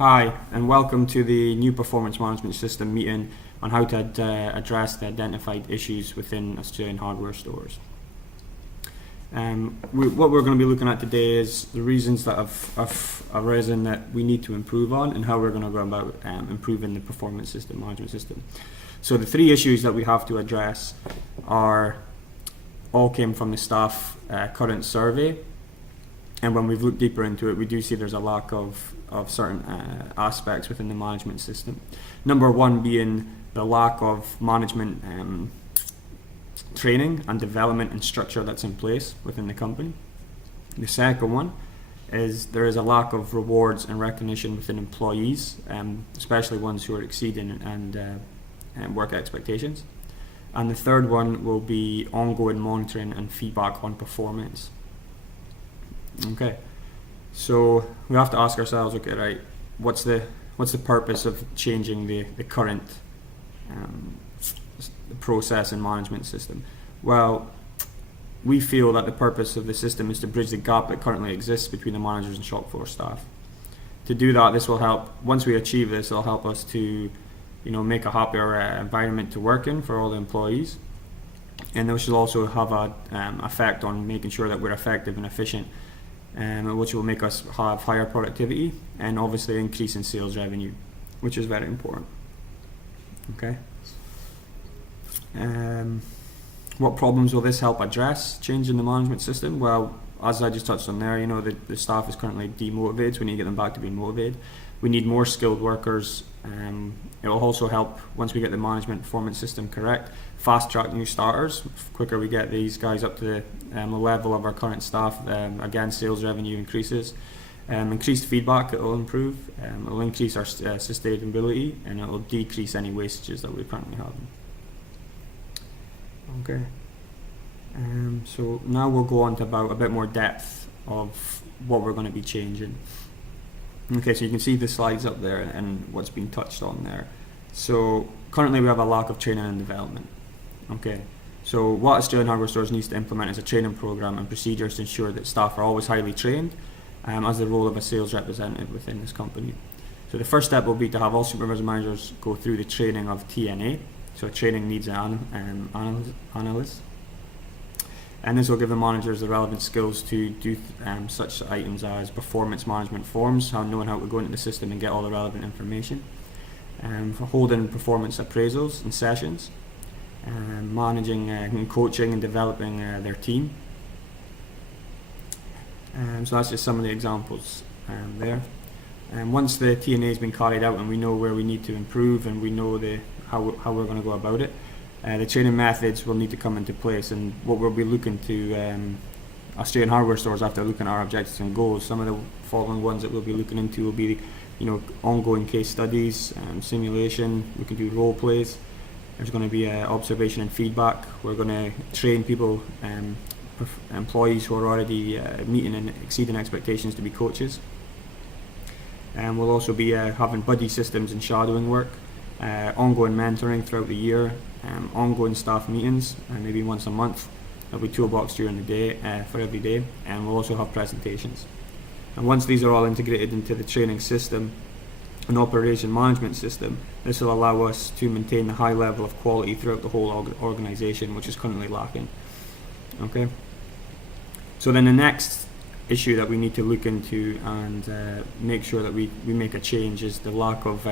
Hi, and welcome to the new performance management system meeting on how to address the identified issues within Australian hardware stores. What we're going to be looking at today is the reasons that have arisen that we need to improve on, and how we're going to go about improving the performance system management system. So the three issues that we have to address all came from the staff current survey, and when we've looked deeper into it, we do see there's a lack of certain aspects within the management system. Number one being the lack of management training and development and structure that's in place within the company. The second one is there is a lack of rewards and recognition within employees, especially ones who are exceeding and work expectations. And the third one will be ongoing monitoring and feedback on performance. Okay, so we have to ask ourselves, okay, right, what's the purpose of changing the current process and management system? Well, we feel that the purpose of the system is to bridge the gap that currently exists between the managers and shop floor staff. To do that, this will help. Once we achieve this, it'll help us to, make a happier environment to work in for all the employees, and this will also have an effect on making sure that we're effective and efficient, which will make us have higher productivity and obviously increase in sales revenue, which is very important. Okay. What problems will this help address? Changing the management system? Well, as I just touched on there, the staff is currently demotivated, so we need to get them back to being motivated. We need more skilled workers. It will also help, once we get the management performance system correct, fast track new starters. The quicker we get these guys up to the level of our current staff, again, sales revenue increases. Increased feedback, it will improve. It will increase our sustainability, and it will decrease any wastages that we currently have. Okay. So now we'll go on to about a bit more depth of what we're going to be changing. Okay, so you can see the slides up there and what's been touched on there. So currently we have a lack of training and development. Okay, so what Australian Hardware Stores needs to implement is a training program and procedures to ensure that staff are always highly trained as the role of a sales representative within this company. So the first step will be to have all supervisor managers go through the training of TNA, so training needs analyst. And this will give the managers the relevant skills to do such items as performance management forms, knowing how to go into the system and get all the relevant information, for holding performance appraisals and sessions, managing and coaching and developing their team. So that's just some of the examples there. And once the TNA has been carried out and we know where we need to improve and we know how we're going to go about it, the training methods will need to come into place, and what we'll be looking to Australian Hardware Stores after looking at our objectives and goals. Some of the following ones that we'll be looking into will be, ongoing case studies, simulation. We can do role plays. There's going to be observation and feedback. We're going to train people, employees who are already meeting and exceeding expectations, to be coaches. And we'll also be having buddy systems and shadowing work, ongoing mentoring throughout the year, ongoing staff meetings, maybe once a month. There'll be toolbox during the day for every day, and we'll also have presentations. And once these are all integrated into the training system and operation management system, this will allow us to maintain the high level of quality throughout the whole organisation, which is currently lacking. Okay. So then the next issue that we need to look into and make sure that we make a change is the lack of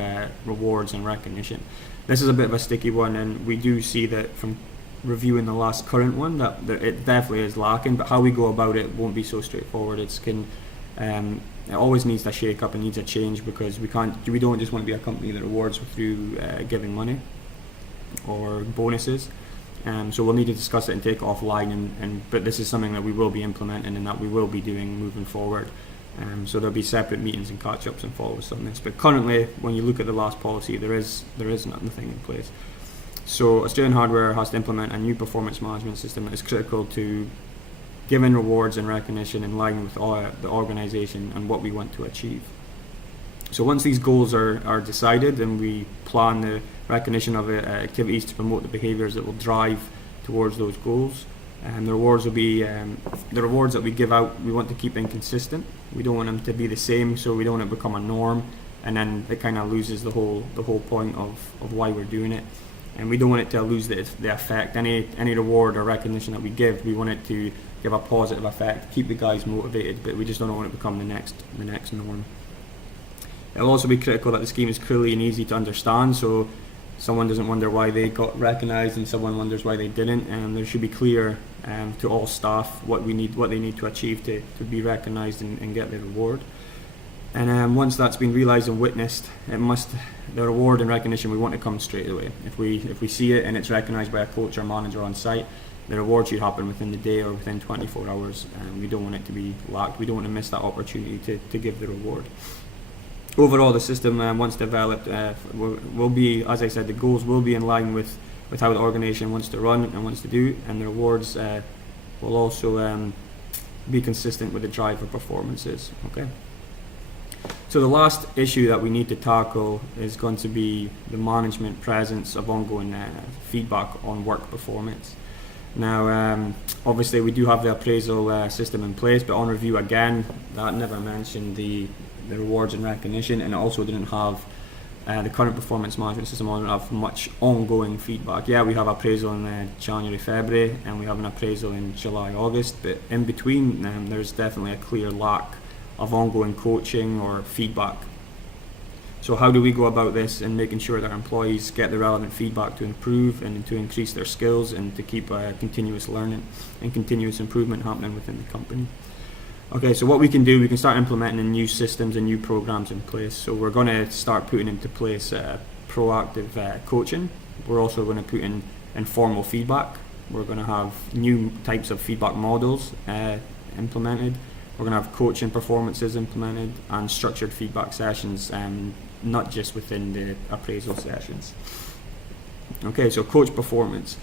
rewards and recognition. This is a bit of a sticky one, and we do see that from reviewing the last current one that it definitely is lacking, but how we go about it won't be so straightforward. It always needs a shake up and needs a change, because we don't just want to be a company that rewards through giving money or bonuses. So we'll need to discuss it and take it offline, but this is something that we will be implementing and that we will be doing moving forward. So there'll be separate meetings and catch-ups and follow-ups on this. But currently, when you look at the last policy, there is nothing in place. So Australian Hardware has to implement a new performance management system that is critical to giving rewards and recognition in line with the organisation and what we want to achieve. So once these goals are decided, and we plan the recognition of activities to promote the behaviours that will drive towards those goals, and the rewards will be the rewards that we give out. We want to keep them consistent. We don't want them to be the same, so we don't want it to become a norm. and then it kind of loses the whole point of why we're doing it. And we don't want it to lose the effect. Any reward or recognition that we give, we want it to give a positive effect, keep the guys motivated, but we just don't want it to become the next norm. It'll also be critical that the scheme is clearly and easy to understand, so someone doesn't wonder why they got recognised and someone wonders why they didn't. And there should be clear to all staff what they need to achieve to be recognised and get the reward. And once that's been realised and witnessed, the reward and recognition, we want to come straight away. If we see it and it's recognised by a coach or manager on site, the reward should happen within the day or within 24 hours. We don't want it to be lacked. We don't want to miss that opportunity to give the reward. Overall, the system, once developed, will be, as I said, the goals will be in line with how the organisation wants to run and wants to do, and the rewards will also be consistent with the drive for performances. Okay. So the last issue that we need to tackle is going to be the management presence of ongoing feedback on work performance. Now, obviously we do have the appraisal system in place, but on review again, that never mentioned the rewards and recognition, and it also didn't have the current performance management system doesn't have much ongoing feedback. Yeah, we have appraisal in January, February, and we have an appraisal in July, August, but in between there's definitely a clear lack of ongoing coaching or feedback. So how do we go about this and making sure that our employees get the relevant feedback to improve and to increase their skills and to keep continuous learning and continuous improvement happening within the company? Okay, so what we can do, we can start implementing new systems and new programs in place. So we're going to start putting into place proactive coaching. We're also going to put in informal feedback. We're going to have new types of feedback models implemented. We're going to have coaching performances implemented and structured feedback sessions, not just within the appraisal sessions. Okay, so coach performance.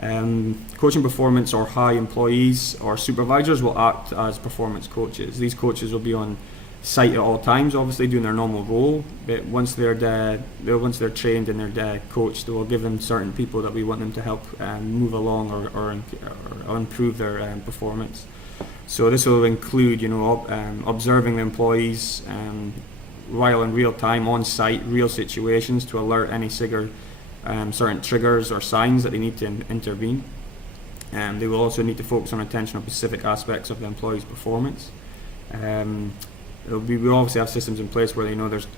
Coaching performance or high employees or supervisors will act as performance coaches. These coaches will be on site at all times, obviously doing their normal role, but once they're trained and they're coached, we'll give them certain people that we want them to help move along or improve their performance. So this will include, observing the employees while in real time, on site, real situations to alert any certain triggers or signs that they need to intervene. They will also need to focus on attention on specific aspects of the employee's performance. We obviously have systems in place where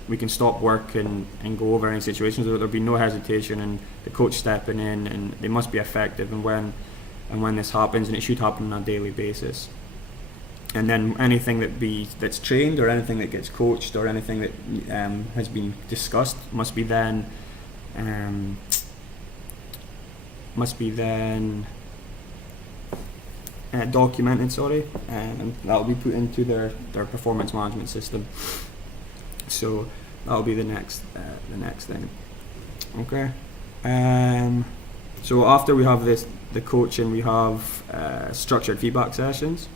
we can stop work and go over any situations. There'll be no hesitation and the coach stepping in, and they must be effective and when this happens, and it should happen on a daily basis. And then anything that's trained or anything that gets coached or anything that has been discussed must be then documented, and that will be put into their performance management system. So that will be the next thing. Okay. So after we have the coaching, we have structured feedback sessions.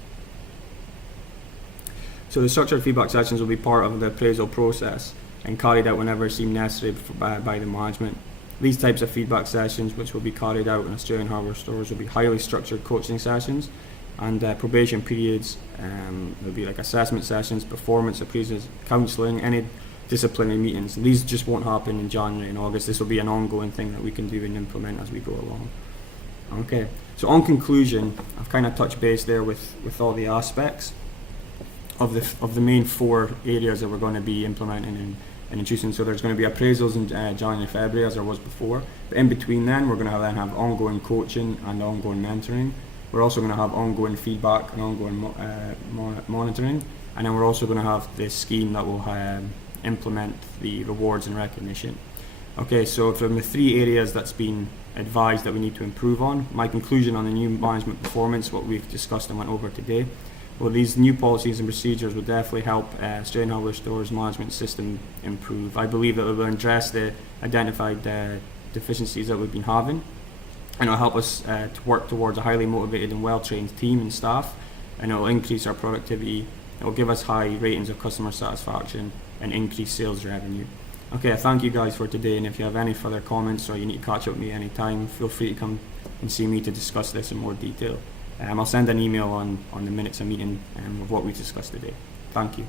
So the structured feedback sessions will be part of the appraisal process and carried out whenever it's deemed necessary by the management. These types of feedback sessions, which will be carried out in Australian Hardware stores, will be highly structured coaching sessions, and probation periods. There'll be like assessment sessions, performance appraisals, counselling, any disciplinary meetings. These just won't happen in January and August. This will be an ongoing thing that we can do and implement as we go along. Okay, so on conclusion, I've kind of touched base there with all the aspects of the main 4 areas that we're going to be implementing and introducing. So there's going to be appraisals in January, February, as there was before. But in between then, we're going to then have ongoing coaching and ongoing mentoring. We're also going to have ongoing feedback and ongoing monitoring. And then we're also going to have this scheme that will implement the rewards and recognition. Okay, so from the 3 areas that's been advised that we need to improve on, my conclusion on the new management performance, what we've discussed and went over today. Well, these new policies and procedures will definitely help Australian Hardware Stores management system improve. I believe that it will address the identified deficiencies that we've been having, and it will help us to work towards a highly motivated and well-trained team and staff, and it will increase our productivity. It will give us high ratings of customer satisfaction and increase sales revenue. Okay, I thank you guys for today, and if you have any further comments or you need to catch up with me anytime, feel free to come and see me to discuss this in more detail. I'll send an email on the minutes of meeting of what we discussed today. Thank you.